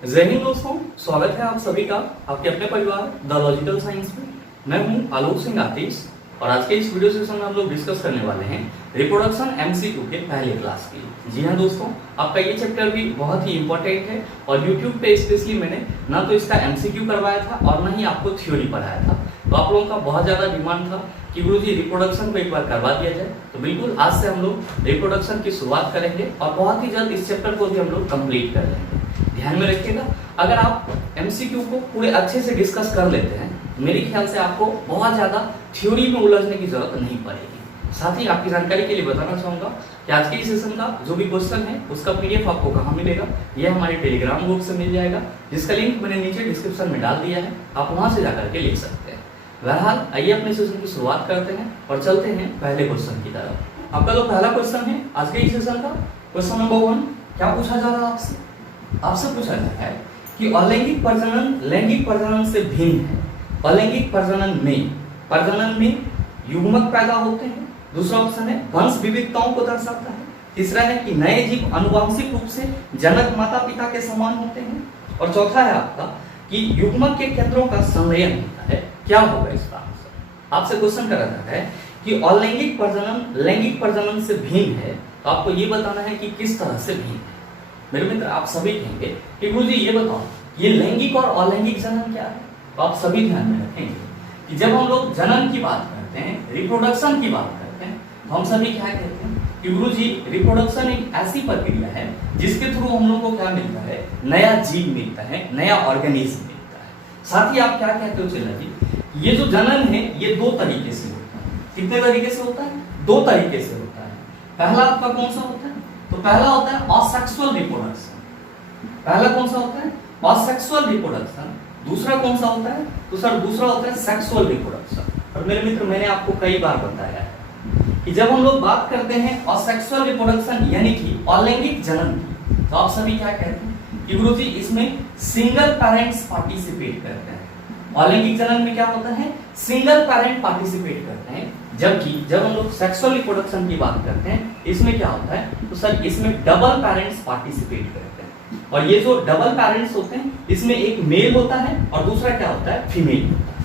जय हिंद दोस्तों, स्वागत है आप सभी का आपके अपने परिवार द लॉजिकल साइंस में। मैं हूं आलोक सिंह आतिश और आज के इस वीडियो सेशन में हम लोग डिस्कस करने वाले हैं रिप्रोडक्शन एमसीक्यू के पहले क्लास की। जी हाँ दोस्तों, आपका ये चैप्टर भी बहुत ही इंपॉर्टेंट है और यूट्यूब पे स्पेशली मैंने ना तो इसका एमसीक्यू करवाया था और ना ही आपको थ्योरी पढ़ाया था। तो आप लोगों का बहुत ज्यादा डिमांड था कि गुरुजी रिप्रोडक्शन को एक बार करवा दिया जाए। तो बिल्कुल आज से हम लोग रिप्रोडक्शन की शुरुआत करेंगे और बहुत ही जल्द इस चैप्टर को भी हम लोग कंप्लीट कर लेंगे। ध्यान में रखिएगा, अगर आप एमसीक्यू को पूरे अच्छे से डिस्कस कर लेते हैं, मेरे ख्याल से आपको बहुत ज्यादा थ्योरी में उलझने की जरूरत नहीं पड़ेगी। साथ ही आपकी जानकारी के लिए बताना चाहूंगा कि आज के इस सेशन का जो भी क्वेश्चन है उसका पीडीएफ आपको कहाँ मिलेगा, यह हमारे टेलीग्राम ग्रुप से मिल जाएगा, जिसका लिंक मैंने नीचे डिस्क्रिप्शन में डाल दिया है। आप वहां से जाकर के लिख सकते हैं। बहरहाल आइए अपने सेशन की शुरुआत करते हैं और चलते हैं पहले क्वेश्चन की तरफ। आपका जो पहला क्वेश्चन है आज के इस सेशन का, क्वेश्चन नंबर 1, क्या पूछा जा रहा है आपसे पूछा जा रहा है कि अलैंगिक प्रजनन लैंगिक प्रजनन से भिन्न है। अलैंगिक प्रजनन में युग्मक पैदा होते हैं। दूसरा ऑप्शन है वंश विविधताओं को दर्शाता है। तीसरा है कि नए जीव आनुवंशिक रूप से जनक माता पिता के समान होते हैं। और चौथा है आपका कि युग्मक के केंद्रों का संलयन होता है। क्या होगा इसका आंसर? आपसे क्वेश्चन करा जाता है कि अलैंगिक प्रजनन लैंगिक प्रजनन से भिन्न है, तो आपको ये बताना है कि किस तरह से भिन्न है। मेरे मित्र आप सभी कहेंगे कि गुरुजी ये बताओ ये लैंगिक और अलैंगिक जनन क्या है। तो आप सभी ध्यान में रखेंगे कि जब हम लोग जनन की बात करते हैं, रिप्रोडक्शन की बात करते हैं, तो हम सभी क्या कहते हैं कि गुरुजी रिप्रोडक्शन एक ऐसी प्रक्रिया है जिसके थ्रू हम लोग को क्या मिलता है, नया जीव मिलता है, नया ऑर्गेनिज्म मिलता है। साथ ही आप क्या कहते हो चला जी, ये जो जनन है ये दो तरीके से होता है। कितने तरीके से होता है? दो तरीके से होता है। पहला आपका कौन सा होता है? तो पहला होता है असेक्सुअल रिप्रोडक्शन। पहला कौन सा होता है? Asexual reproduction. दूसरा कौन सा होता है? तो सर दूसरा होता है सेक्सुअल रिप्रोडक्शन। और मेरे मित्र मैंने आपको कई बार बताया है कि जब हम लोग बात करते हैं असेक्सुअल रिप्रोडक्शन यानी कि अलैंगिक जनन की, तो आप सभी क्या कहते हैं कि गुरुजी इसमें सिंगल पेरेंट्स पार्टिसिपेट करते हैं। अलैंगिक जनन में क्या होता है? सिंगल पेरेंट पार्टिसिपेट करते हैं। जबकि जब हम लोग सेक्सुअल रिप्रोडक्शन की बात करते हैं इसमें क्या होता है? तो सर इसमें डबल पेरेंट्स पार्टिसिपेट करते हैं। और ये जो डबल पेरेंट्स होते हैं इसमें एक मेल होता है और दूसरा क्या होता है? फीमेल होता है।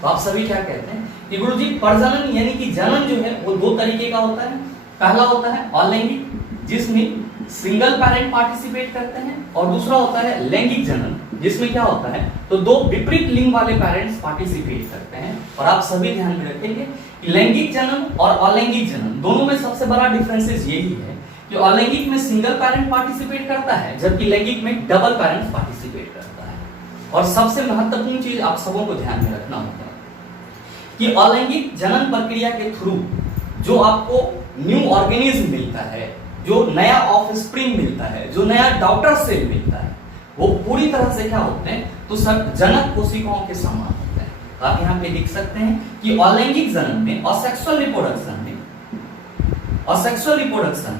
तो आप सभी क्या कहते हैं कि गुरुजी प्रजनन यानी कि जनन जो है वो दो तरीके का होता है। पहला होता है अलैंगिक जिसमें सिंगल पेरेंट पार्टिसिपेट करते हैं, और दूसरा होता है लैंगिक जनन जिसमें क्या होता है, तो दो विपरीत लिंग वाले पेरेंट्स पार्टिसिपेट करते हैं। और आप सभी ध्यान में रखेंगे कि लैंगिक जनन और अलैंगिक जनन दोनों में सबसे बड़ा डिफरेंसेस यही है कि अलैंगिक में सिंगल पेरेंट पार्टिसिपेट करता है जबकि लैंगिक में डबल पेरेंट्स पार्टिसिपेट करता है। और सबसे महत्वपूर्ण चीज आप सबों को ध्यान में रखना होगा कि अलैंगिक जनन प्रक्रिया के थ्रू जो आपको न्यू ऑर्गेनिज्म मिलता है, जो नया ऑफस्प्रिंग मिलता है, जो नया डॉटर सेल मिलता है, वो पूरी तरह से क्या होते हैं? तो सब जनक कोशिकाओं के समान होते हैं। तो आप यहाँ पे लिख सकते हैं कि अलैंगिक जनन में असेक्सुअल रिप्रोडक्शन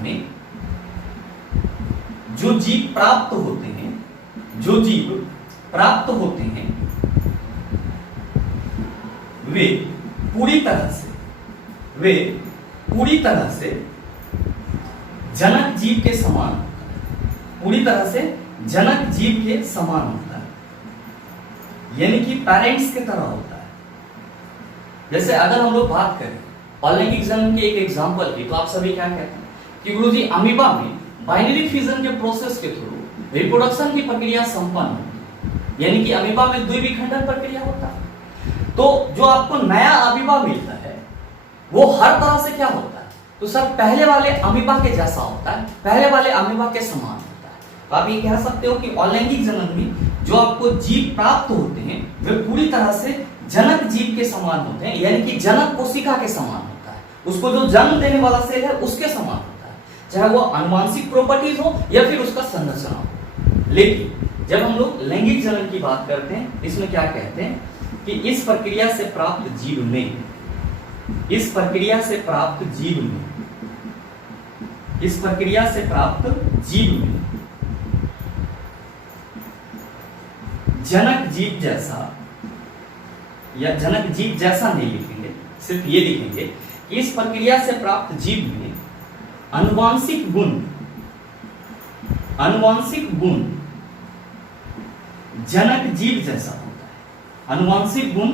में जो जीव प्राप्त होते हैं वे पूरी तरह से जनक जीव के समान होता है। पूरी तरह से जनक जीव के समान होता है यानी कि पेरेंट्स की तरह होता है। जैसे अगर हम लोग बात करें अलैंगिक जनन के एक एग्जांपल की, तो आप सभी क्या कहते हैं कि गुरुजी अमीबा में बाइनरी फिजन के प्रोसेस के थ्रू रिप्रोडक्शन की प्रक्रिया संपन्न होती है, यानी कि अमीबा में द्विविखंडन प्रक्रिया होता है। तो जो आपको नया अमीबा मिलता है वो हर तरह से क्या होता है? तो सर पहले वाले अमीबा के जैसा होता है, पहले वाले अमीबा के समान होता है। तो आप ये कह सकते हो कि अलैंगिक जनन में जो आपको जीव प्राप्त होते हैं वे पूरी तरह से जनक जीव के समान होते हैं, यानी कि जनक कोशिका के समान होता है। उसको जो जन्म देने वाला सेल है उसके समान होता है, चाहे वो आनुवंशिक प्रॉपर्टीज हो या फिर उसका संरचना हो। लेकिन जब हम लोग लैंगिक जनन की बात करते हैं इसमें क्या कहते हैं कि इस प्रक्रिया से प्राप्त जीव में जनक जीव जैसा, या जनक जीव जैसा नहीं लिखेंगे, सिर्फ ये लिखेंगे कि इस प्रक्रिया से प्राप्त जीव में आनुवंशिक गुण जनक जीव जैसा होता है, अनुवांशिक गुण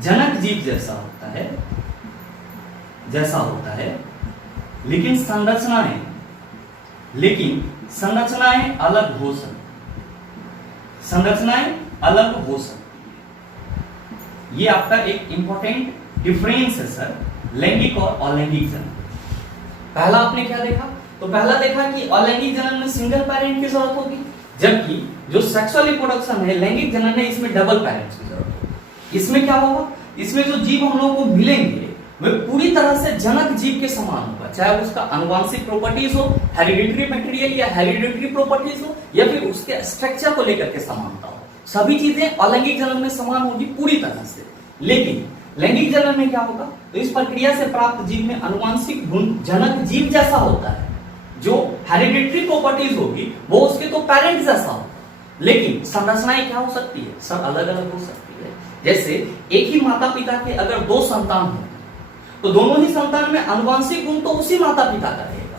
जनक जीव जैसा होता है, लेकिन संरचनाएं अलग हो सकती, ये आपका एक इंपॉर्टेंट डिफरेंस है सर, लैंगिक और अलैंगिक जनन। पहला आपने क्या देखा? तो पहला देखा कि अलैंगिक जनन में सिंगल पेरेंट की जरूरत होगी, जबकि जो सेक्सुअल रिप्रोडक्शन है, लैंगिक जनन है, इसमें डबल पेरेंट्स की जरूरत होगी। इसमें क्या होगा? इसमें जो जीव हम लोगों को मिलेंगे वे पूरी तरह से जनक जीव के समान होगा, चाहे उसका आनुवांशिक प्रॉपर्टीज हो, हेरिडिटरी मटेरियल या हेरिडिटरी प्रॉपर्टीज हो, या फिर उसके स्ट्रक्चर को लेकर के समानता हो, सभी चीजें अलैंगिक जनन में समान होगी पूरी तरह से। लेकिन लैंगिक जनन में क्या होगा? तो इस प्रक्रिया से प्राप्त जीव में आनुवांशिक गुण जनक जीव जैसा होता है, जो हेरिडिटरी प्रॉपर्टीज होगी वो उसके तो पेरेंट जैसा होगा, लेकिन संरचनाएं क्या हो सकती है सर? अलग अलग हो सकती है। जैसे एक ही माता पिता के अगर दो संतान हो तो दोनों ही संतान में आनुवांशिक गुण तो उसी माता पिता का रहेगा,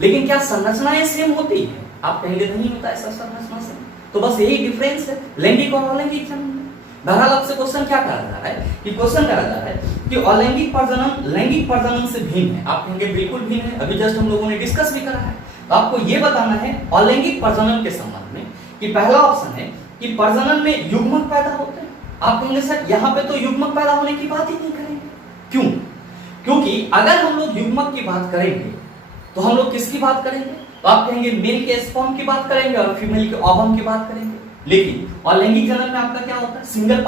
लेकिन क्या संरचनाएं सेम होती है? आप कहेंगे नहीं होता ऐसा संरचना से। तो बस यही डिफरेंस है लैंगिक और अलैंगिक जनन में। बहरहाल आपसे क्वेश्चन क्या करा जा रहा है कि क्वेश्चन करा जा रहा है कि अलैंगिक प्रजनन लैंगिक प्रजनन से भिन्न है। आप कहेंगे बिल्कुल भिन्न है, अभी जस्ट हम लोगों ने डिस्कस भी करा है। तो आपको यह बताना है अलैंगिक प्रजनन के संबंध में कि पहला ऑप्शन है कि प्रजनन में युग्मक पैदा होते हैं। आप कहेंगे सर यहाँ पे तो युग्मक पैदा होने की बात ही नहीं करेंगे, क्यों? क्योंकि अगर हम लोग युग्मक की बात करेंगे तो हम लोग किसकी बात करेंगे? तो आप कहेंगे मेल के स्पर्म की बात करेंगे और फीमेल के ओवम की बात करेंगे। लेकिन अलैंगिक जनन में आपका क्या होता है? सिंगल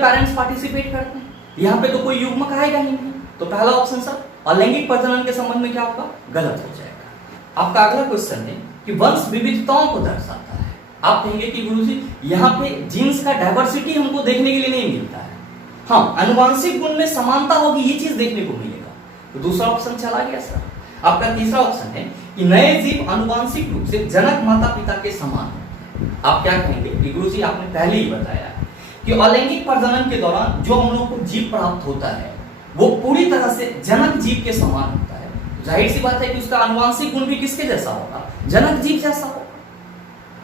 पेरेंट्स पार्टिसिपेट करते हैं, यहाँ पे तो कोई युग्मक आएगा ही नहीं। तो पहला ऑप्शन सर अलैंगिक प्रजनन के संबंध में क्या होगा? गलत हो जाएगा। आपका अगला क्वेश्चन है कि वंश विविधताओं को दर्शाता है। आप कहेंगे कि गुरुजी यहाँ पे जीन्स का डाइवर्सिटी हमको देखने के लिए नहीं मिलता है, हाँ अनुवांशिक गुण में समानता होगी ये चीज देखने को मिलेगा। तो दूसरा ऑप्शन चला गया सर। आपका तीसरा ऑप्शन है कि नए जीव आनुवांशिक रूप से जनक माता पिता के समान है। आप क्या कहेंगे कि गुरुजी आपने पहले ही बताया कि अलैंगिक प्रजनन के दौरान जो हम लोग को जीव प्राप्त होता है वो पूरी तरह से जनक जीव के समान होता है। जाहिर सी बात है कि उसका आनुवांशिक गुण भी किसके जैसा होगा? जनक जीव जैसा होगा।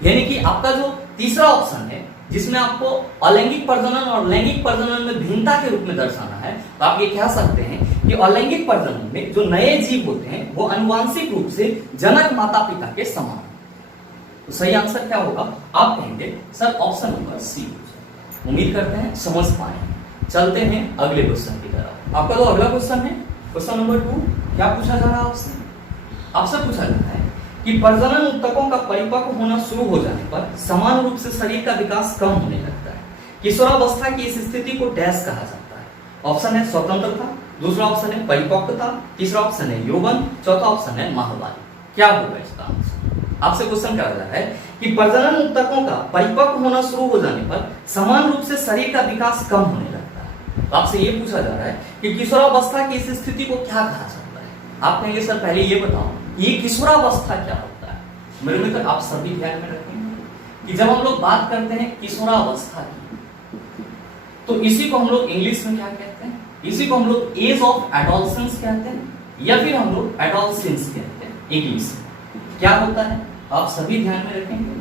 यानी कि आपका जो तीसरा ऑप्शन है जिसमें आपको अलैंगिक प्रजनन और लैंगिक प्रजनन में भिन्नता के रूप में दर्शाना है, तो आप ये कह सकते हैं कि अलैंगिक प्रजनन में जो नए जीव होते हैं वो आनुवांशिक रूप से जनक माता पिता के समान। तो सही आंसर क्या होगा? आप कहेंगे सर ऑप्शन नंबर सी। उम्मीद करते हैं समझ पाए। चलते हैं अगले क्वेश्चन की तरफ। आपका जो अगला क्वेश्चन है क्वेश्चन नंबर 2, क्या पूछा जा रहा है आपसे? आपसे पूछा जा रहा है कि प्रजनन ऊतकों का परिपक्व होना शुरू हो जाने पर समान रूप से शरीर का विकास कम होने लगता है। किशोरावस्था की इस स्थिति को डैश कहा जाता है। ऑप्शन है स्वतंत्रता, दूसरा ऑप्शन है परिपक्वता, तीसरा ऑप्शन है यौवन, चौथा ऑप्शन है माहवारी। क्या होगा इसका आंसर? आपसे क्वेश्चन करा जा रहा है कि प्रजनन ऊतकों का परिपक्व होना शुरू हो जाने पर समान रूप से शरीर का विकास कम होने लगता है। तो आपसे ये पूछा जा रहा है कि किशोरावस्था की इस स्थिति को क्या कहा जाता है? आप कहेंगे सर पहले ये बताओ ये किशोरावस्था क्या होता है? मेरे मित्र आप सभी ध्यान में रखेंगे कि जब हम लोग बात करते हैं किशोरावस्था की, तो इसी को हम लोग इंग्लिश में क्या कहते हैं? इसी को हम लोग एज ऑफ एडोलसेंस कहते हैं, या फिर हम लोग एडोलसेंस कहते हैं इंग्लिश में। क्या होता है आप सभी ध्यान में रखेंगे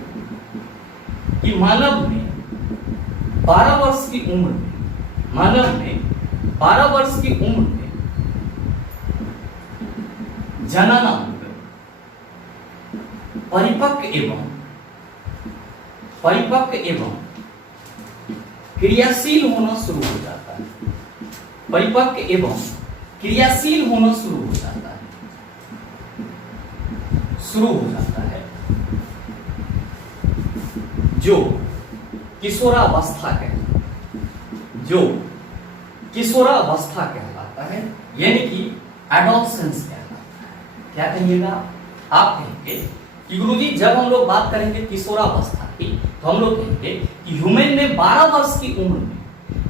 कि मानव में 12 वर्ष की उम्र में जननांग परिपक्व एवं क्रियाशील होना शुरू हो जाता है। परिपक्व एवं क्रियाशील होना शुरू हो जाता है जो किशोरावस्था कहलाता है, यानी कि एडोलसेंस कहलाता है। क्या कहिएगा? आप कहेंगे कि गुरुजी जब हम लोग बात करेंगे किशोरावस्था की तो हम लोग कहेंगे कि ह्यूमन में 12 वर्ष की उम्र में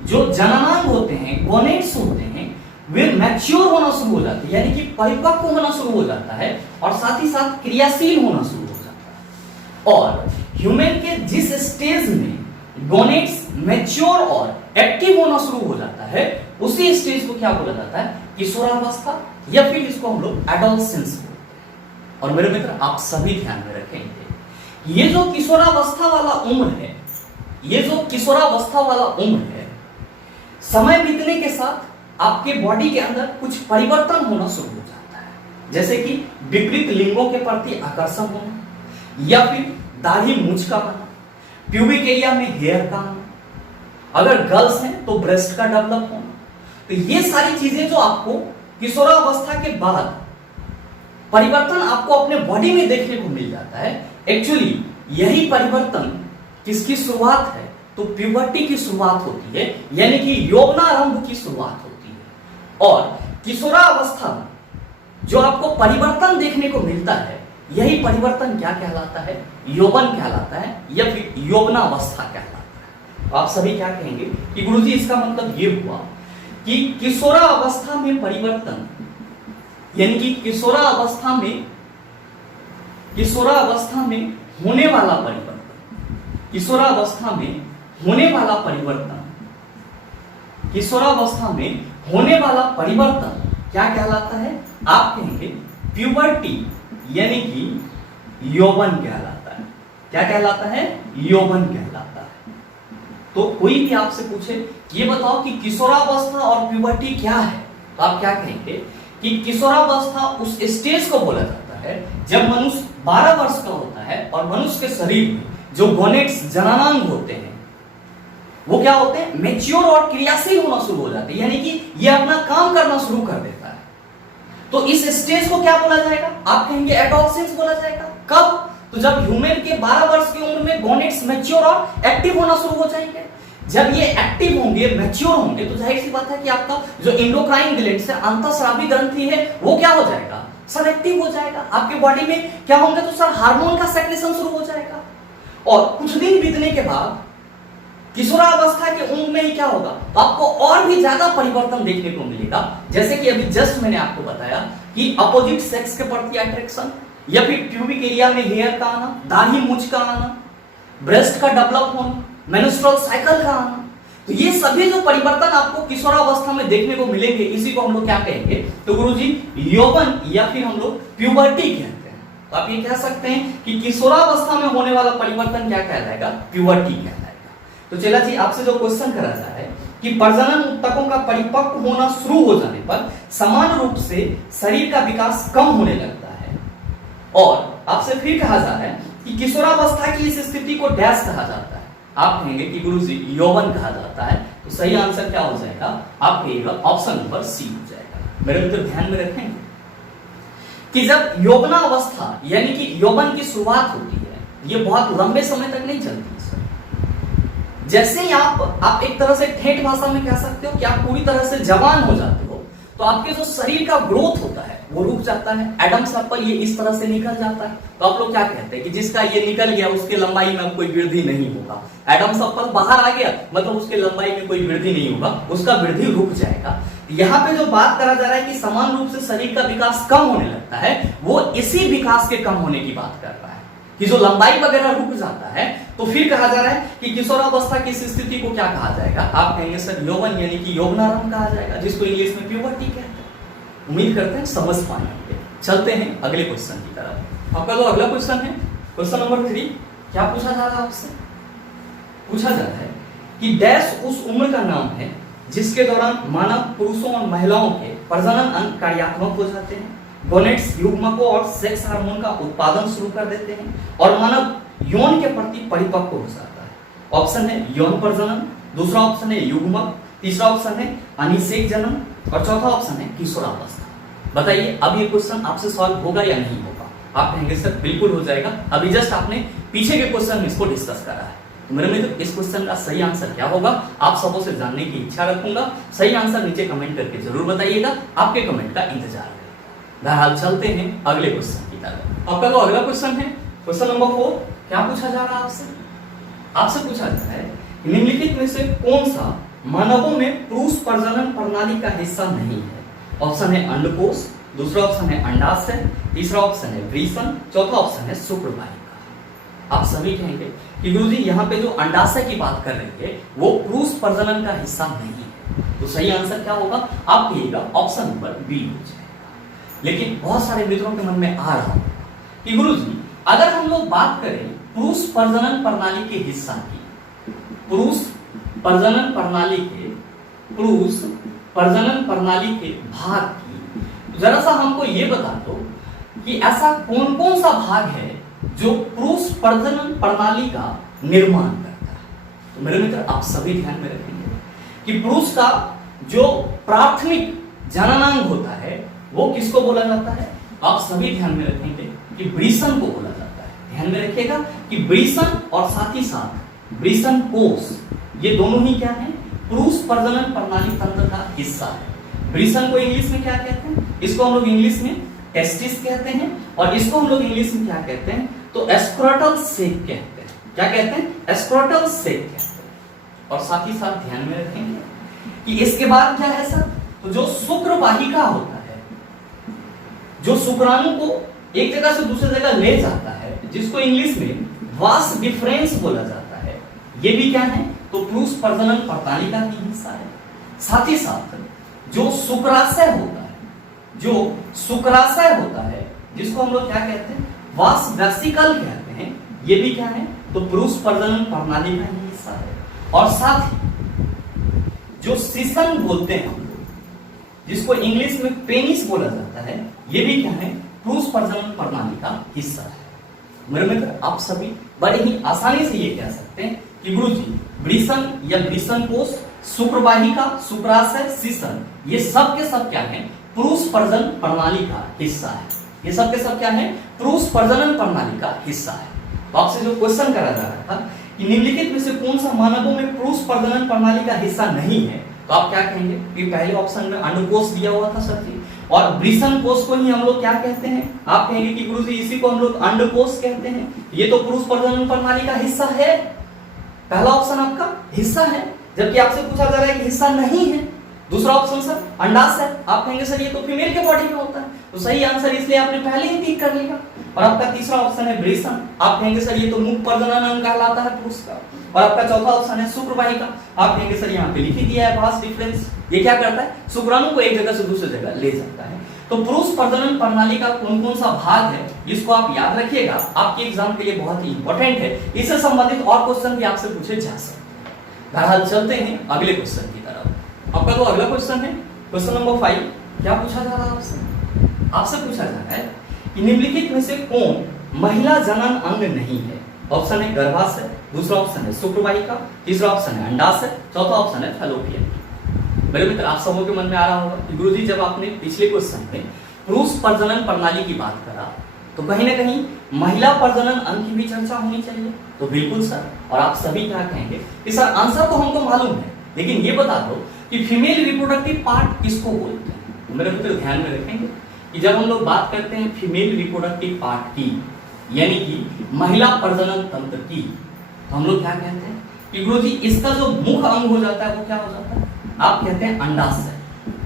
जो जननांग होते हैं, गोनेट्स होते हैं, वे मैच्योर होना शुरू हो जाते हैं, यानी कि परिपक्व होना शुरू हो जाता है और साथ ही साथ क्रियाशील होना शुरू हो जाता है। और ह्यूमन के जिस स्टेज में गोनेट्स मैच्योर और एक्टिव होना शुरू हो जाता है उसी स्टेज को क्या बोला जाता है? किशोरावस्था, या फिर इसको हम लोग एडोलसेंस बोलते हैं। और मेरे मित्र आप सभी ध्यान में रखेंगे ये जो किशोरावस्था वाला उम्र है ये जो किशोरावस्था वाला उम्र है, समय बीतने के साथ आपके बॉडी के अंदर कुछ परिवर्तन होना शुरू हो जाता है, जैसे कि विपरीत लिंगों के प्रति आकर्षण होना, या फिर दाढ़ी मूंछ का आना, प्यूबिक एरिया में हेयर का आना, अगर गर्ल्स हैं तो ब्रेस्ट का डेवलप होना। तो ये सारी चीजें जो आपको किशोरावस्था के बाद परिवर्तन आपको अपने बॉडी में देखने को मिल जाता है, एक्चुअली यही परिवर्तन किसकी शुरुआत है? तो प्यूबर्टी की शुरुआत होती है, यानी कि यौवनारंभ की शुरुआत होती है। और किशोरावस्था में जो आपको परिवर्तन देखने को मिलता है, यही परिवर्तन क्या कहलाता है? यौवन कहलाता है, या फिर यौवनावस्था कहलाता है। तो आप सभी क्या कहेंगे कि गुरुजी इसका मतलब ये हुआ कि किशोरावस्था में परिवर्तन, यानी कि किशोरावस्था में होने वाला परिवर्तन, किशोरावस्था में होने वाला परिवर्तन, किशोरावस्था में होने वाला परिवर्तन क्या कहलाता है? आप कहेंगे प्यूबर्टी, यानी कि यौवन कहलाता है। क्या कहलाता है? यौवन कहलाता है। तो कोई भी आपसे पूछे ये बताओ कि किशोरावस्था और प्यूबर्टी क्या है, तो आप क्या कहेंगे कि किशोरावस्था उस स्टेज को बोला जाता है जब मनुष्य 12 वर्ष का होता है और मनुष्य के शरीर में जो गोनेट्स जननांग होते हैं वो क्या होते हैं? मैच्योर और क्रियाशील होना शुरू हो जाते हैं, यानी कि ये अपना काम करना शुरू कर देता है। तो इस स्टेज को क्या बोला जाएगा? आप कहेंगे एडोलसेंस बोला जाएगा। कब? तो जब ह्यूमन के 12 वर्ष की उम्र में गोनेट्स मैच्योर और एक्टिव होना शुरू हो जाएंगे। जब ये एक्टिव होंगे, मैच्योर होंगे, तो जाहिर सी बात है कि आपका जो एंडोक्राइन ग्लैंड है, अंतःस्रावी ग्रंथि है, वो क्या हो जाएगा? सर एक्टिव हो जाएगा। आपके बॉडी में क्या होंगे? तो सर हार्मोन का सेक्रेशन शुरू हो जाएगा। और कुछ दिन बीतने के बाद किशोरावस्था के उम्र में ही क्या होगा? तो आपको और भी ज्यादा परिवर्तन देखने को मिलेगा, जैसे कि अभी जस्ट मैंने आपको बताया कि अपोजिट सेक्स के प्रति अट्रैक्शन, या फिर प्यूबिक एरिया में हेयर का आना, दाढ़ी मूंछ का आना, ब्रेस्ट का डेवलप होना, मेंस्ट्रुअल साइकिल का आना। तो ये सभी जो परिवर्तन आपको किशोरावस्था में देखने को मिलेंगे, इसी को हम लोग क्या कहेंगे? तो गुरुजी यौवन, या फिर हम लोग प्यूबर्टी कहते हैं। तो आप ये कह सकते हैं कि किशोरावस्था में होने वाला परिवर्तन क्या कहलाएगा? प्यूबर्टी कहलाएगा। तो चला जी, आपसे जो क्वेश्चन करा जा है कि प्रजनन ऊतकों का परिपक्व होना शुरू हो जाने पर समान रूप से शरीर का विकास कम होने लगता है, और आपसे फिर कहा जा रहा है कि किशोरावस्था की इस स्थिति को डैश कहा जाता है। आप कहेंगे कि गुरुजी यौवन कहा जाता है। तो सही आंसर क्या हो जाएगा? आप कहिएगा ऑप्शन नंबर सी हो जाएगा। मेरे मित्र ध्यान में रखेंगे कि जब यौवनावस्था यानी कि यौवन की शुरुआत होती है, ये बहुत लंबे समय तक नहीं चलती। जैसे ही आप एक तरह से ठेठ भाषा में कह सकते हो कि आप पूरी तरह से जवान हो जाते हो, तो आपके जो शरीर का ग्रोथ होता है वो रुक जाता है। एडम्स एप्पल ये इस तरह से निकल जाता है, तो आप लोग क्या कहते हैं कि जिसका ये निकल गया उसके लंबाई में अब कोई वृद्धि नहीं होगा। एडम्स एप्पल बाहर आ गया मतलब उसके लंबाई में कोई वृद्धि नहीं होगा, उसका वृद्धि रुक जाएगा। यहाँ पे जो बात करा जा रहा है कि समान रूप से शरीर का विकास कम होने लगता है, वो इसी विकास के कम होने की बात कर रहा है कि जो लंबाई वगैरह रुक जाता है। तो फिर कहा जा रहा है कि किशोरावस्था की इस स्थिति को क्या कहा जाएगा? आप कहेंगे सर यौवन, यानी कि यौवनारंभ कहा जाएगा, जिसको इंग्लिश में प्यूबर्टी कहते हैं। उम्मीद करते हैं समझ पाएंगे। चलते हैं अगले क्वेश्चन की तरफ। आपका जो अगला क्वेश्चन है, क्वेश्चन नंबर 3, क्या पूछा जा रहा है आपसे? पूछा जा रहा है कि डैश उस उम्र का नाम है जिसके दौरान मानव पुरुषों और महिलाओं के प्रजनन अंग कार्यात्मक हो जाते हैं, गोनेट्स युग्मकों और सेक्स हार्मोन का उत्पादन शुरू कर देते हैं, और मानव यौन के प्रति परिपक्व हो जाता है। ऑप्शन है यौन प्रजनन, दूसरा ऑप्शन है युग्मक, तीसरा ऑप्शन है अनिषेक जनन, और चौथा ऑप्शन है किशोरावस्था। बताइए अब ये क्वेश्चन आपसे सॉल्व होगा या नहीं होगा? आप कहेंगे सर बिल्कुल हो जाएगा, अभी जस्ट आपने पीछे के क्वेश्चन में इसको डिस्कस करा है। तो मेरे मित्र इस क्वेश्चन का सही आंसर क्या होगा आप सबों से जानने की इच्छा रखूंगा। सही आंसर नीचे कमेंट करके जरूर बताइएगा, आपके कमेंट का इंतजार करेगा। बहरहाल चलते हैं अगले क्वेश्चन की तरफ। आपका जो अगला क्वेश्चन है, क्वेश्चन नंबर 4, क्या पूछा जा रहा है आपसे? आपसे पूछा जा रहा है निम्नलिखित में से कौन सा मानवों में पुरुष प्रजनन प्रणाली का हिस्सा नहीं है? ऑप्शन है अंडकोश, दूसरा ऑप्शन है अंडाशय, तीसरा ऑप्शन है वृषण, चौथा ऑप्शन है शुक्रवाहिका। आप सभी कहेंगे कि गुरुजी यहाँ पे जो अंडाशय की बात कर रही है वो पुरुष प्रजनन का हिस्सा नहीं है। तो सही आंसर क्या होगा? आप कहिएगा ऑप्शन नंबर बी हो जाएगा। लेकिन बहुत सारे मित्रों के मन में आ रहा होगा कि गुरुजी अगर हम लोग बात करें पुरुष प्रजनन प्रणाली के हिस्सा की, पुरुष प्रजनन प्रणाली के भाग की, जरा सा हमको ये बता दो कि ऐसा कौन कौन सा भाग है जो पुरुष प्रजनन प्रणाली का निर्माण करता है। तो मेरे मित्र आप सभी ध्यान में रखेंगे कि पुरुष का जो प्राथमिक जननांग होता है वो किसको बोला जाता है। आप सभी ध्यान में रखेंगे कि वृषण को बोला जाता है। ध्यान में रखिएगा कि वृषण और साथ ही साथ वृषण कोष, ये दोनों ही क्या है, पुरुष प्रजनन प्रणाली तंत्र का हिस्सा है। वृषण को इंग्लिश में क्या कहते हैं, इसको हम लोग इंग्लिश में टेस्टिस कहते हैं, और इसको हम लोग इंग्लिश में क्या कहते हैं, तो एस्क्रोटल सेक कहते हैं। क्या कहते हैं, एस्क्रोटल सेक कहते हैं। और साथ ही साथ ध्यान में रखेंगे कि इसके बाद क्या है सर, तो जो शुक्र वाहिका होता है, जो शुक्राणु को एक जगह से दूसरी जगह ले जाता है, जिसको इंग्लिश में वास डिफरेंस बोला जाता है, ये भी क्या है, तो पुरुष प्रजनन प्रणाली का ही हिस्सा है। साथ ही साथ जो शुक्राशय होता है, जिसको हम लोग क्या कहते हैं, वास वेसिकल कहते हैं, ये भी क्या है, तो पुरुष प्रजनन प्रणाली का ही हिस्सा है। और साथ ही जो सीसन बोलते हैं हम लोग, जिसको इंग्लिश में पेनिस बोला जाता है, ये भी क्या है, पुरुष प्रजनन प्रणाली का हिस्सा है। मेरे मित्र आप सभी बड़े ही आसानी से ये कह सकते हैं कि गुरुजी वृषण या वृषण कोष, शुक्रवाहिका, शुक्राशय, सीसन, ये सब के सब क्या है, पुरुष प्रजनन प्रणाली का हिस्सा है। ये सब के सब क्या है, पुरुष प्रजनन प्रणाली का हिस्सा है। तो आपसे जो क्वेश्चन करा जा रहा था कि निम्नलिखित में से कौन सा मानवों में पुरुष प्रजनन प्रणाली का हिस्सा नहीं है, तो आप क्या कहेंगे कि पहले ऑप्शन में अंडकोष दिया हुआ था सर जी, और वृषण कोष को ही हम लोग क्या कहते हैं, आप कहेंगे कि गुरुजी इसी को हम लोग अंडकोष कहते हैं, ये तो पुरुष प्रजनन प्रणाली का हिस्सा है। पहला ऑप्शन आपका हिस्सा है, जबकि आपसे पूछा जा रहा है कि हिस्सा नहीं है। दूसरा ऑप्शन सर अंडाशय, आप कहेंगे सर ये तो फीमेल के बॉडी में होता है, तो सही आंसर इसलिए आपने पहले ही टिक कर लिया। और आपका तीसरा ऑप्शन है वृषण, आप कहेंगे सर ये तो मुख प्रजनन अंग कहलाता है पुरुष का। और आपका चौथा ऑप्शन है शुक्रवाहिका, आप कहेंगे सर यहाँ पे लिख ही दिया है वास डिफरेंस, ये क्या करता है, शुक्राणु को एक जगह से दूसरी जगह ले जाता है। तो पुरुष प्रजनन प्रणाली का कौन कौन सा भाग है, इसको आप याद रखिएगा, आपके एग्जाम के लिए बहुत ही इंपॉर्टेंट है। इससे संबंधित और क्वेश्चन भी आपसे पूछे जा सकते हैं। बहरहाल चलते हैं अगले क्वेश्चन की तरफ। आपका जो अगला क्वेश्चन है, क्वेश्चन नंबर 5, क्या पूछा जा रहा है आपसे पूछा जा रहा है कि निम्नलिखित में से कौन महिला जनन अंग नहीं है। ऑप्शन है गर्भाशय, दूसरा ऑप्शन है शुक्रवाहिका, तीसरा ऑप्शन है अंडाशय, चौथा ऑप्शन है फैलोपियन। मेरे मित्र आप सबों के मन में आ रहा होगा कि गुरुजी जब आपने पिछले क्वेश्चन में पुरुष प्रजनन प्रणाली की बात करा तो कहीं ना कहीं महिला प्रजनन अंग की भी चर्चा होनी चाहिए। तो बिल्कुल सर, और आप सभी क्या कहेंगे कि सर आंसर तो हमको मालूम है, लेकिन ये बता दो कि फीमेल रिप्रोडक्टिव पार्ट किसको बोलते हैं। तो मेरे मित्र ध्यान में रखेंगे कि जब हम लोग बात करते हैं फीमेल रिप्रोडक्टिव पार्ट की, यानी कि महिला प्रजनन तंत्र की, तो हम लोग क्या कहते हैं कि गुरुजी इसका जो मुख्य अंग हो जाता है वो क्या हो जाता है, आप कहते हैं अंडाशय।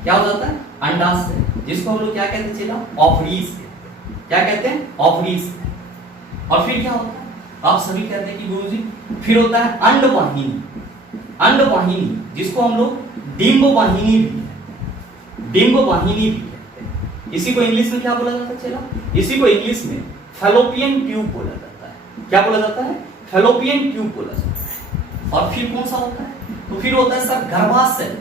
क्या हो जाता है, अंडाशय, जिसको हम लोग क्या कहते हैं, चला ओवरीज, क्या कहते हैं, ओवरीज। और फिर क्या होता है, आप सभी कहते हैं कि गुरुजी फिर होता है अंडवाहिनी, अंडवाहिनी जिसको हम लोग डिंबवाहिनी भी डिंबवाहिनी भी कहते हैं। इसी को इंग्लिश में क्या बोला जाता है, चला इसी को इंग्लिश में फैलोपियन ट्यूब बोला जाता है। क्या बोला जाता है, फैलोपियन ट्यूब बोला जाता है। और फिर कौन सा होता है, तो फिर होता है सर गर्भाशय,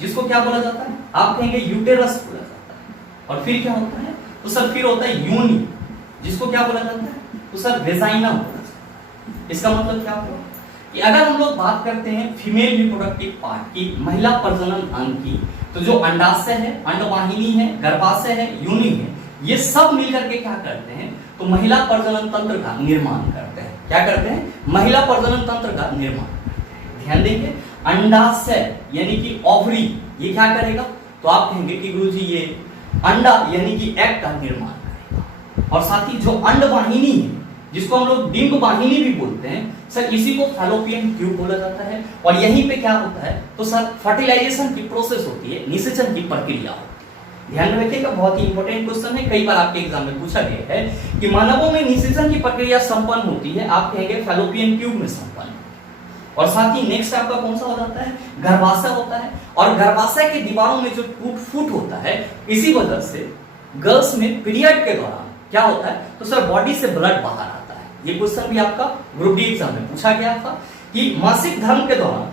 जिसको क्या बोला जाता है, आप कहेंगे यूटेरस बोला जाता है। और फिर क्या होता है, तो सर फिर होता है योनि, जिसको क्या बोला जाता है, तो सर वेजाइना बोला जाता है। इसका मतलब क्या हुआ कि अगर हम लोग बात करते हैं फीमेल रिप्रोडक्टिव पार्ट की, महिला प्रजनन अंग की, तो जो अंडाशय है, अंडवाहिनी है, गर्भाशय है, योनि है, ये सब मिलकर के क्या करते हैं, तो महिला प्रजनन तंत्र का निर्माण करते हैं। क्या करते हैं, महिला प्रजनन तंत्र का निर्माण। ध्यान देंगे, अंडाशय यानी कि ओवरी, ये क्या करेगा, तो आप कहेंगे कि गुरुजी ये अंडा यानी कि एग का निर्माण करेगा। और साथ ही जो अंडवाहिनी है, जिसको हम लोग डिंबवाहिनी भी बोलते हैं सर, इसी को फैलोपियन ट्यूब बोला जाता है। और यहीं पे क्या होता है, तो सर फर्टिलाइजेशन की प्रोसेस होती है, निषेचन की प्रक्रिया होती है। ध्यान में रखिएगा, बहुत ही इंपॉर्टेंट क्वेश्चन है, कई बार आपके एग्जाम में पूछा गया है कि मानवों में निषेचन की प्रक्रिया संपन्न होती है, आप कहेंगे फैलोपियन ट्यूब में संपन्न। और साथ ही नेक्स्ट आपका कौन सा हो जाता है, गर्भाशय होता है। और गर्भाशय के दीवारों में जो टूट फूट होता है, इसी वजह से गर्ल्स में पीरियड के दौरान क्या होता है, तो सर बॉडी से ब्लड बाहर आता है। ये क्वेश्चन भी आपका ग्रुप डी एग्जाम में पूछा गया था कि मासिक धर्म के दौरान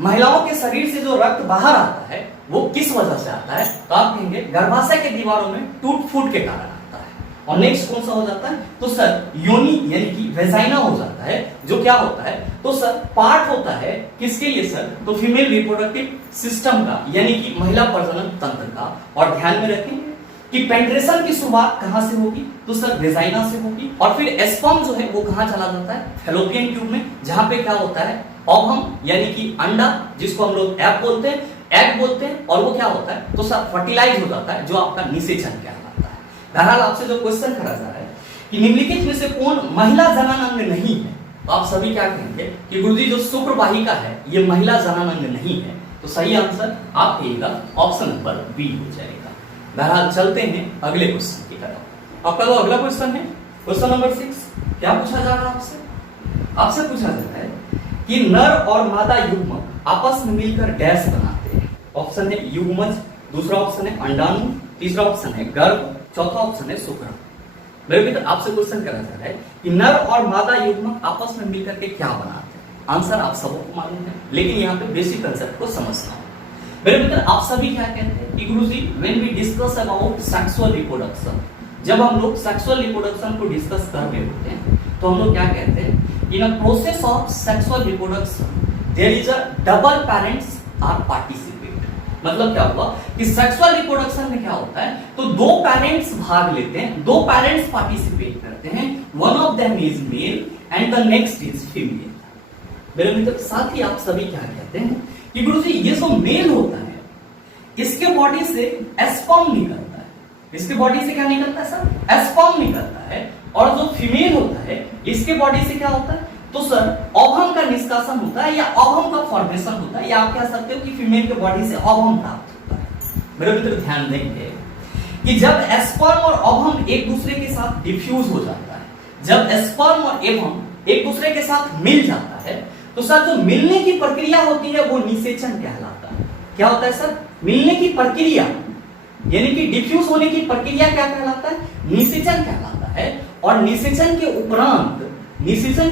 महिलाओं के शरीर से जो रक्त बाहर आता है वो किस वजह से आता है, तो आप कहेंगे गर्भाशय के दीवारों में टूट फूट के कारण आता है। और नेक्स्ट कौन सा हो जाता है, तो सर योनि यानी कि वेजाइना हो जाता है, जो क्या होता है, तो सर पार्ट होता है किसके लिए सर, तो फीमेल रिप्रोडक्टिव सिस्टम का, यानी कि महिला प्रजनन तंत्र का। और ध्यान में रखें कि पेंट्रेशन की शुरुआत कहां से होगी, तो सर वेजाइना से होगी। और फिर स्पर्म जो है वो कहां चला जाता है, फैलोपियन ट्यूब में, जहां पे क्या होता है, ओवम यानी कि अंडा, जिसको हम लोग एग बोलते हैं, और वो क्या होता है, तो सर फर्टिलाइज हो जाता है, जो आपका निषेचन कहलाता है। बहरहाल आपसे जो क्वेश्चन करा जा रहा है कि निम्नलिखित में से कौन महिला जननांग नहीं है, तो आप सभी क्या कहेंगे कि गुरुजी जो शुक्र वाहिका है ये महिला जननांग नहीं है। तो सही आंसर आप कहिएगा ऑप्शन नंबर बी हो जाएगा। बहरहाल चलते हैं अगले क्वेश्चन की तरफ। आपका जो अगला क्वेश्चन है क्वेश्चन नंबर 6, क्या पूछा जा रहा है आपसे पूछा जा रहा है कि नर और मादा युग्मक आपस में मिलकर डैश बनाते हैं। ऑप्शन है युग्मज, दूसरा ऑप्शन है अंडाणु, तीसरा ऑप्शन है गर्भ, चौथा ऑप्शन है शुक्राणु। मेरे मित्र आपसे क्वेश्चन करा जा रहा है कि नर और मादा युग्मक आपस में मिलकर के क्या बनाते हैं। आंसर आप सबको मालूम है, लेकिन यहाँ पे बेसिक कंसेप्ट को समझना है। मेरे मित्र आप सभी क्या कहते हैं कि Guruji when we discuss about sexual reproduction, जब हम लोग सेक्सुअल रिप्रोडक्शन को डिस्कस कर रहे होते हैं तो हम लोग क्या कहते हैं, in a process of sexual reproduction there is a double parents are participate. मतलब क्या हुआ कि सेक्सुअल रिप्रोडक्शन में क्या होता है, तो दो पेरेंट्स भाग लेते हैं, दो पेरेंट्स पार्टिसिपेट करते हैं, one of them is male and the next is female. मेरे मित्र साथ ही आप सभी क्या कहते हैं कि गुरुजी ये जो मेल होता है इसके बॉडी से स्पर्म निकलता है, इसके बॉडी से क्या निकलता है सर, स्पर्म निकलता है। और जो फीमेल होता है इसके बॉडी से क्या होता है, तो सर ओवम का निष्कासन होता है या ओवम का फॉर्मेशन होता है, या आप कह सकते हो कि फीमेल के बॉडी से ओवम प्राप्त होता है। मेरे मित्र ध्यान देंगे कि जब स्पर्म और ओवम एक दूसरे के साथ डिफ्यूज हो जाता है, जब स्पर्म और ओवम एक दूसरे के साथ मिल जाता है, तो सर जो मिलने की प्रक्रिया होती है वो निषेचन कहलाता है। क्या होता है सर, मिलने की प्रक्रिया यानी कि डिफ्यूज होने की प्रक्रिया क्या कहलाता है, निषेचन कहलाता है। और निषेचन के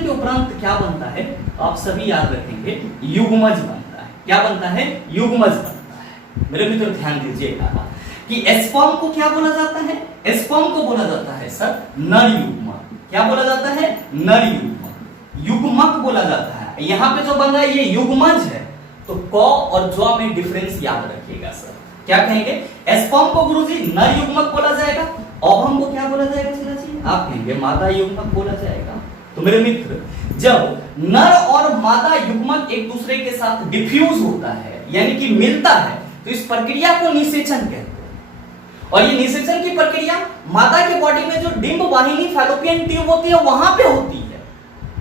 उपरांत क्या बनता है, तो आप सभी याद रखेंगे युग्मज बनता है। क्या बनता है, युग्मज बनता है। मेरे मित्र ध्यान दीजिएगा कि स्पर्म को क्या बोला जाता है, स्पर्म को बोला जाता है सर नर युग्मक। क्या बोला जाता है, नर युग्मक, युग्मक बोला जाता है। यहाँ पे जो बन रहा है ये युग्मज है, तो क और ज में डिफरेंस याद रखिएगा सर। क्या कहेंगे, स्पर्म को गुरुजी नर युग्मक बोला जाएगा, ओवम को क्या बोला जाएगा जी, आप कहेंगे मादा युग्मक बोला जाएगा। तो मेरे मित्र जब नर और मादा युग्मक एक दूसरे के साथ डिफ्यूज होता है यानी कि मिलता है, तो इस प्रक्रिया को निषेचन कहते हैं। और ये निषेचन की प्रक्रिया मादा के बॉडी में जो डिंब वाहिनी फैलोपियन ट्यूब होती है वहां पे होती है।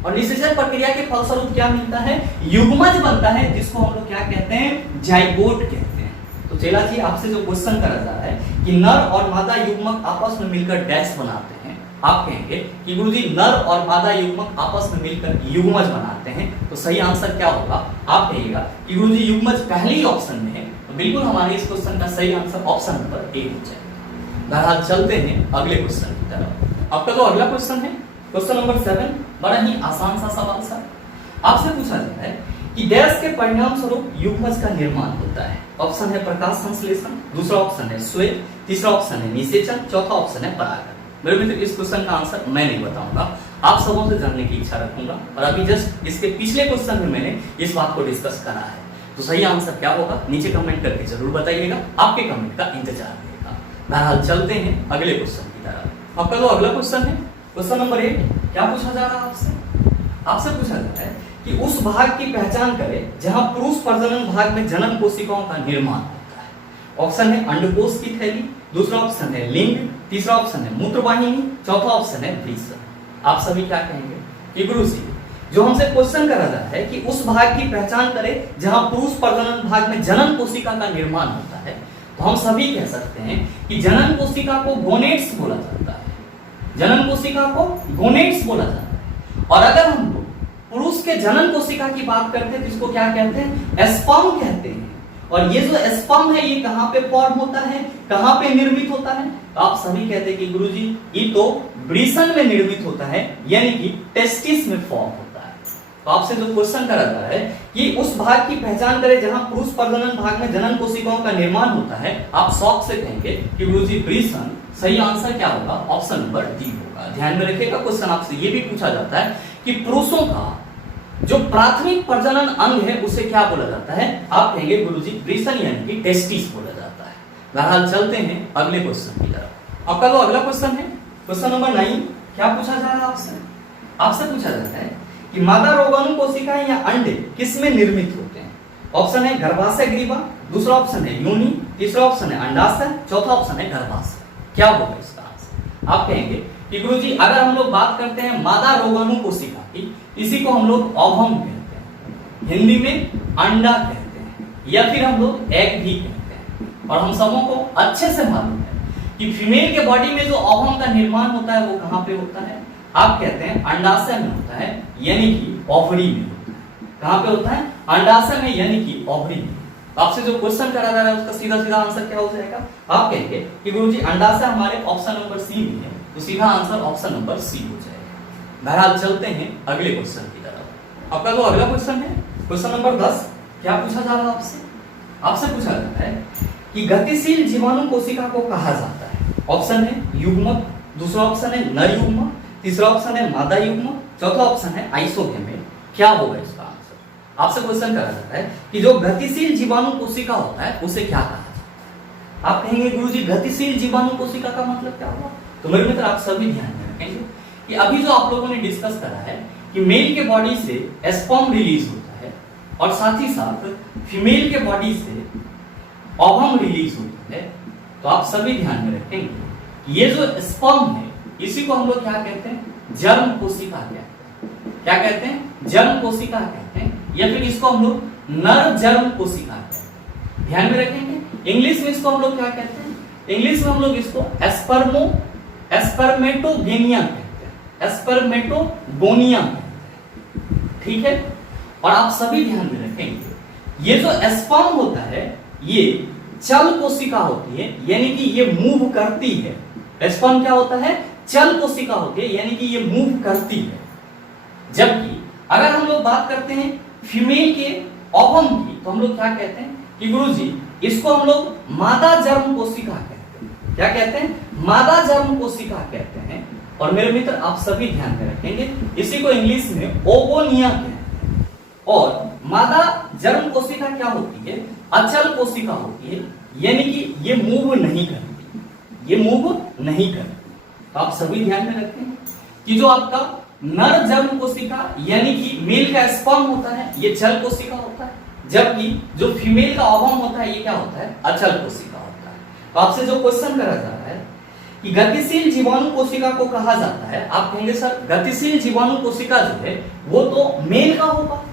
और निषेचन प्रक्रिया के फलस्वरूप क्या मिलता है, युग्मज बनता है, जिसको हम लोग क्या कहते हैं, जाइगोट कहते हैं। तो चेला जी आपसे जो क्वेश्चन करा जा रहा है कि नर और मादा युग्मक आपस में मिलकर डैश बनाते हैं, आप कहेंगे कि गुरुजी नर और मादा युग्मक आपस में मिलकर युग्मज बनाते हैं। तो सही आंसर क्या होगा, आप कहिएगा कि गुरुजी युग्मज पहले ही ऑप्शन में है। तो बिल्कुल हमारे इस क्वेश्चन का सही आंसर ऑप्शन नंबर ए हो जाएगा। बहरहाल चलते हैं अगले क्वेश्चन की तरफ। आपका जो अगला क्वेश्चन है क्वेश्चन नंबर 7, बड़ा ही आसान सा सवाल सर। आपसे पूछा जाता है कि डैश के परिणाम स्वरूप युग्मज का निर्माण होता है। ऑप्शन है प्रकाश संश्लेषण, दूसरा ऑप्शन है श्वेत, तीसरा ऑप्शन है निषेचन, चौथा ऑप्शन है परागण। मेरे मित्र इस क्वेश्चन का आंसर मैं नहीं बताऊंगा, आप सबों से जानने की इच्छा रखूंगा। और अभी जस्ट इसके पिछले क्वेश्चन में मैंने इस बात को डिस्कस करा है। तो सही आंसर क्या होगा नीचे कमेंट करके जरूर बताइएगा, आपके कमेंट का इंतजार रहेगा। बहरहाल चलते हैं अगले क्वेश्चन की तरफ। आपका जो अगला क्वेश्चन है क्वेश्चन नंबर 8, क्या पूछा जा रहा है आपसे पूछा जा रहा है कि उस भाग की पहचान करें जहां पुरुष प्रजनन भाग में जनन कोशिकाओं का निर्माण होता है। ऑप्शन है अंडकोश की थैली, दूसरा ऑप्शन है लिंग, तीसरा ऑप्शन है मूत्रवाहिनी, चौथा ऑप्शन है वृषण। आप सभी क्या कहेंगे कि गुरुजी जो हमसे क्वेश्चन करा जाता है कि उस भाग की पहचान करें जहां पुरुष प्रजनन भाग में जनन कोशिका का निर्माण होता है, तो हम सभी कह सकते हैं कि जनन कोशिका को गोनेट्स बोला जाता है। जनन कोशिका को गोनेट्स बोला जाता है। और अगर हम लोग पुरुष के जनन कोशिका की बात करते हैं तो इसको क्या कहते हैं, स्पर्म कहते हैं। और ये जो स्पर्म है ये कहां पे फॉर्म होता है, कहां पे निर्मित होता है, तो आप सभी कहते हैं कि गुरुजी ये तो वृषण में निर्मित होता है, यानी कि टेस्टिस में फॉर्म होता है। तो आपसे जो क्वेश्चन करा जा रहा है कि उस भाग की पहचान करें जहां पुरुष प्रजनन भाग में जनन कोशिकाओं का निर्माण होता है। आप शौक से कहेंगे कि गुरुजी वृषण। सही आंसर क्या होगा? ऑप्शन नंबर डी होगा। ध्यान में रखिएगा, क्वेश्चन आपसे ये भी पूछा जाता है कि पुरुषों का जो प्राथमिक प्रजनन अंग है उसे क्या बोला जाता है? आप कहेंगे गुरुजी वृषण यानी कि टेस्टिस बोला जाता है। बहरहाल चलते हैं अगले क्वेश्चन की तरफ। आपका जो अगला क्वेश्चन है, क्वेश्चन नंबर 9, क्या पूछा जा रहा है आपसे? आपसे पूछा जाता है कि मादा रोगाणु कोशिकाएं या अंडे किसमें निर्मित होते हैं? ऑप्शन है गर्भाशय ग्रीवा, दूसरा ऑप्शन है योनि, तीसरा ऑप्शन है अंडाशय, चौथा ऑप्शन है गर्भाशय। क्या होगा इसका आंसर? आप कहेंगे कि गुरुजी अगर हम लोग बात करते हैं मादा रोगाणु कोशिका की, इसी को हम लोग ओवम कहते हैं, हिंदी में अंडा कहते हैं, या फिर हम लोग एग भी कहते हैं। और हम सबों को अच्छे से मालूम है कि फीमेल के बॉडी में जो ओवम का निर्माण होता है वो कहां पे होता है? आप कहते हैं अंडाशय में होता है, यानी कि ओवरी में होता है। कहां पे होता है? अंडाशय में, यानी कि ओवरी में। तो आपसे जो क्वेश्चन करा जा रहा है उसका सीधा सीधा आंसर क्या हो जाएगा? आप कहेंगे कि गुरुजी अंडाशय हमारे ऑप्शन नंबर सी में है, तो सीधा आंसर ऑप्शन नंबर सी हो जाएगा। बहरहाल चलते हैं अगले क्वेश्चन की तरफ। आपका जो अगला क्वेश्चन है, क्वेश्चन नंबर 10, क्या पूछा जा रहा है आपसे? आपसे पूछा जाता है कि गतिशील जीवाणु कोशिका को कहा जाता है। ऑप्शन है युग्मक, दूसरा ऑप्शन है नर युग्मक, तीसरा ऑप्शन है मादा युग्मक, चौथा ऑप्शन है आइसोगेमेट। क्या होगा इसका आंसर? आपसे क्वेश्चन करा जाता है कि जो गतिशील जीवाणु कोशिका होता है उसे क्या कहा जाता है? आप कहेंगे गुरुजी गतिशील जीवाणु कोशिका का मतलब क्या होगा? तो मेरे मित्र आप सभी ध्यान में रखेंगे कि अभी जो आप लोगों ने डिस्कस करा है कि मेल के बॉडी से स्पर्म रिलीज होता है और साथ ही साथ फीमेल के बॉडी से ओवम रिलीज होता है। तो आप सभी ध्यान में रखेंगे ये जो स्पर्म है इसी को हम लोग क्या कहते हैं? जर्म कोशिका कहते हैं। क्या कहते हैं? जर्म कोशिका कहते हैं, या फिर इसको हम लोग नर जर्म कोशिका कहते हैं। ध्यान में रखेंगे। इंग्लिश में इसको हम लोग क्या कहते हैं? इंग्लिश में हम लोग इसको एस्पर्मेटोगेनिया कहते हैं, एस्पर्मेटोगोनिया कहते हैं। ठीक है, और आप सभी ध्यान में रखेंगे ये जो स्पर्म होता है ये चल कोशिका होती है, यानी कि ये मूव करती है। स्पर्म क्या होता है? चल कोशिका होती है, यानी कि ये मूव करती है। जबकि अगर हम लोग बात करते हैं फीमेल के ओवम की, तो हम लोग क्या कहते हैं कि गुरुजी इसको हम लोग मादा जर्म कोशिका कहते हैं। क्या कहते हैं? मादा जर्म कोशिका कहते हैं। और मेरे मित्र आप सभी ध्यान में रखेंगे इसी को इंग्लिश में ओगोनिया कहते हैं। और मादा जर्म कोशिका क्या होती है? अचल कोशिका होती है, यानी कि ये मूव नहीं करती, ये मूव नहीं करती। तो आप सभी ध्यान में रखें कि जो आपका नर जर्म कोशिका यानी कि मेल का स्पर्म होता है ये चल कोशिका होता है, जबकि जो फीमेल का ओवम होता है ये क्या होता है? अचल कोशिका होता है। तो आपसे जो क्वेश्चन करा जा रहा है कि गतिशील जीवाणु कोशिका को कहा जाता है, आप कहेंगे सर गतिशील जीवाणु कोशिका जो है वो तो मेल का होगा,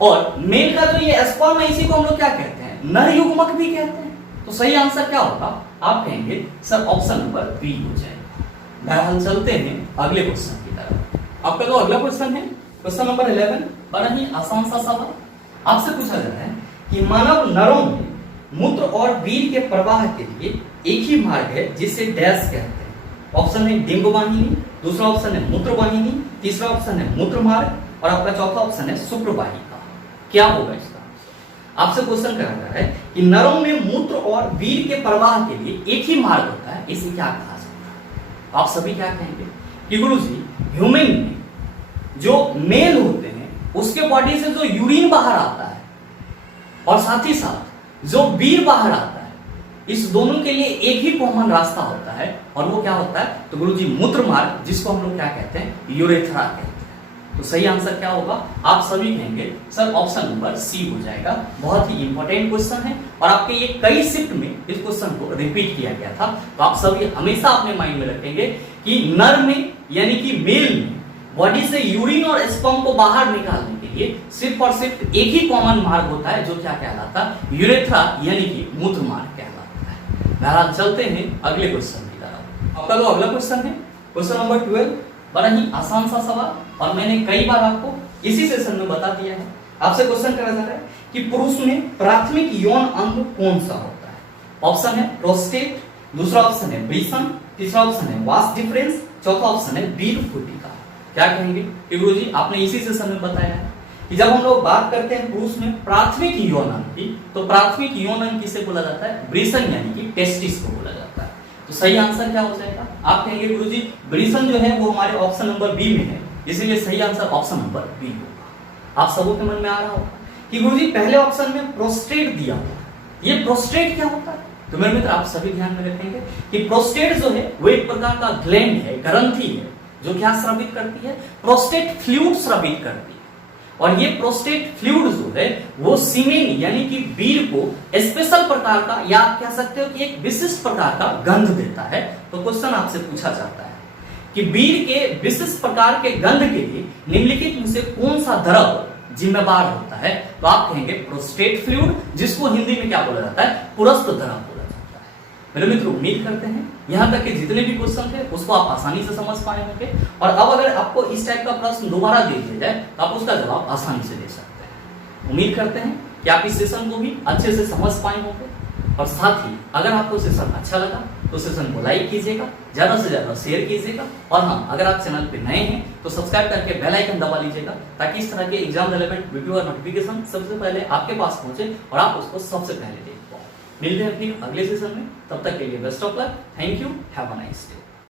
और मेल का जो ये स्पर्म है इसी को हम लोग क्या कहते हैं? नर युग्मक भी कहते हैं। तो सही आंसर क्या होगा? आप कहेंगे सर ऑप्शन नंबर बी हो जाएगा। बहरहाल चलते हैं अगले क्वेश्चन की तरफ। आपका जो अगला क्वेश्चन है, क्वेश्चन नंबर 11, बड़ा ही आसान सा सवाल। आपसे पूछा जा रहा है कि मानव नरों में मूत्र और वीर्य के प्रवाह के लिए एक ही मार्ग है जिसे डैश कहते हैं। ऑप्शन है डिंब वाहिनी, दूसरा ऑप्शन है मूत्र वाहिनी, तीसरा ऑप्शन है मूत्र मार्ग, और आपका चौथा ऑप्शन है शुक्र वाहिका। क्या होगा इसका आंसर? आपसे क्वेश्चन करा जा रहा है कि नरों में मूत्र और वीर्य के प्रवाह के लिए एक ही मार्ग होता है, इसे क्या कहा जाता है? आप सभी क्या कहेंगे कि गुरुजी ह्यूमन में जो मेल होते हैं उसके बॉडी से जो यूरिन बाहर आता है और साथ ही साथ जो वीर्य बाहर आता है, इस दोनों के लिए एक ही कॉमन रास्ता होता है, और वो क्या होता है? तो गुरुजी मूत्र मार्ग, जिसको हम लोग क्या कहते हैं? यूरेथ्रा कहते हैं। तो सही आंसर क्या होगा? आप सभी कहेंगे सर ऑप्शन नंबर सी हो जाएगा। बहुत ही इंपॉर्टेंट क्वेश्चन है और आपके ये कई शिफ्ट में इस क्वेश्चन को रिपीट किया गया था। तो आप सभी हमेशा अपने माइंड में रखेंगे कि नर में यानी कि मेल में बॉडी से यूरिन और स्पर्म को बाहर निकालने के लिए सिर्फ और सिर्फ एक ही कॉमन मार्ग होता है, जो क्या कहलाता है? यूरेथ्रा यानी कि मूत्र मार्ग कहलाता है। बहरहाल चलते हैं अगले क्वेश्चन की तरफ। आपका जो अगला क्वेश्चन है, क्वेश्चन नंबर 12, बड़ा ही आसान सा सवाल, और मैंने कई बार आपको इसी सेशन में बता दिया है। आपसे क्वेश्चन करा जा रहा है कि पुरुष में प्राथमिक यौन अंग कौन सा होता है? ऑप्शन है प्रोस्टेट, दूसरा ऑप्शन है वृषण, तीसरा ऑप्शन है वास डिफरेंस, चौथा ऑप्शन है वीर्य फुटिका। क्या कहेंगे कि गुरुजी आपने इसी सेशन में बताया है कि जब हम लोग बात करते हैं पुरुष में प्राथमिक यौन अंग की, तो प्राथमिक यौन अंग किसे बोला जाता है? वृषण यानी कि टेस्टिस को बोला जाता है। तो सही आंसर क्या हो जाएगा? आप कहेंगे गुरुजी वृषण जो है वो हमारे ऑप्शन नंबर बी में है, इसीलिए सही आंसर ऑप्शन नंबर बी होगा। आप सबों के मन में आ रहा होगा कि गुरुजी पहले ऑप्शन में प्रोस्टेट दिया हुआ है, ये प्रोस्टेट क्या होता है? तो मेरे मित्र आप सभी ध्यान में रखेंगे कि प्रोस्टेट जो है वो एक प्रकार का ग्लैंड है, ग्रंथि है, जो क्या स्रावित करती है? प्रोस्टेट फ्लूइड स्रावित करती है। और ये प्रोस्टेट फ्लूइड जो है वो सीमेन यानी कि बीर को स्पेशल प्रकार का, या आप कह सकते हो कि एक विशिष्ट प्रकार का गंध देता है। तो क्वेश्चन आपसे पूछा जाता है कि बीर के विशिष्ट प्रकार के गंध के लिए निम्नलिखित में से कौन सा द्रव जिम्मेदार होता है? तो आप कहेंगे प्रोस्टेट फ्लूइड, जिसको हिंदी में क्या बोला जाता है? पुरस्थ द्रव बोला जाता है। मेरे मित्र उम्मीद करते हैं यहाँ तक के जितने भी क्वेश्चन थे उसको आप आसानी से समझ पाए होंगे, और अब अगर आपको इस टाइप का प्रश्न दोबारा दे दिया जाए तो आप उसका जवाब आसानी से दे सकते हैं। उम्मीद करते हैं कि आप इस सेशन को भी अच्छे से समझ पाए होंगे, और साथ ही अगर आपको सेशन अच्छा लगा तो सेशन को लाइक कीजिएगा, ज्यादा से ज्यादा शेयर कीजिएगा, और हाँ अगर आप चैनल पे नए हैं तो सब्सक्राइब करके बेल आइकन दबा लीजिएगा, ताकि इस तरह के एग्जाम रिलेवेंट वीडियो और नोटिफिकेशन सबसे पहले आपके पास पहुंचे और आप उसको सबसे पहले देख पाओ। मिलते हैं फिर अगले सेशन में, तब तक के लिए best of luck, thank you, have a nice day.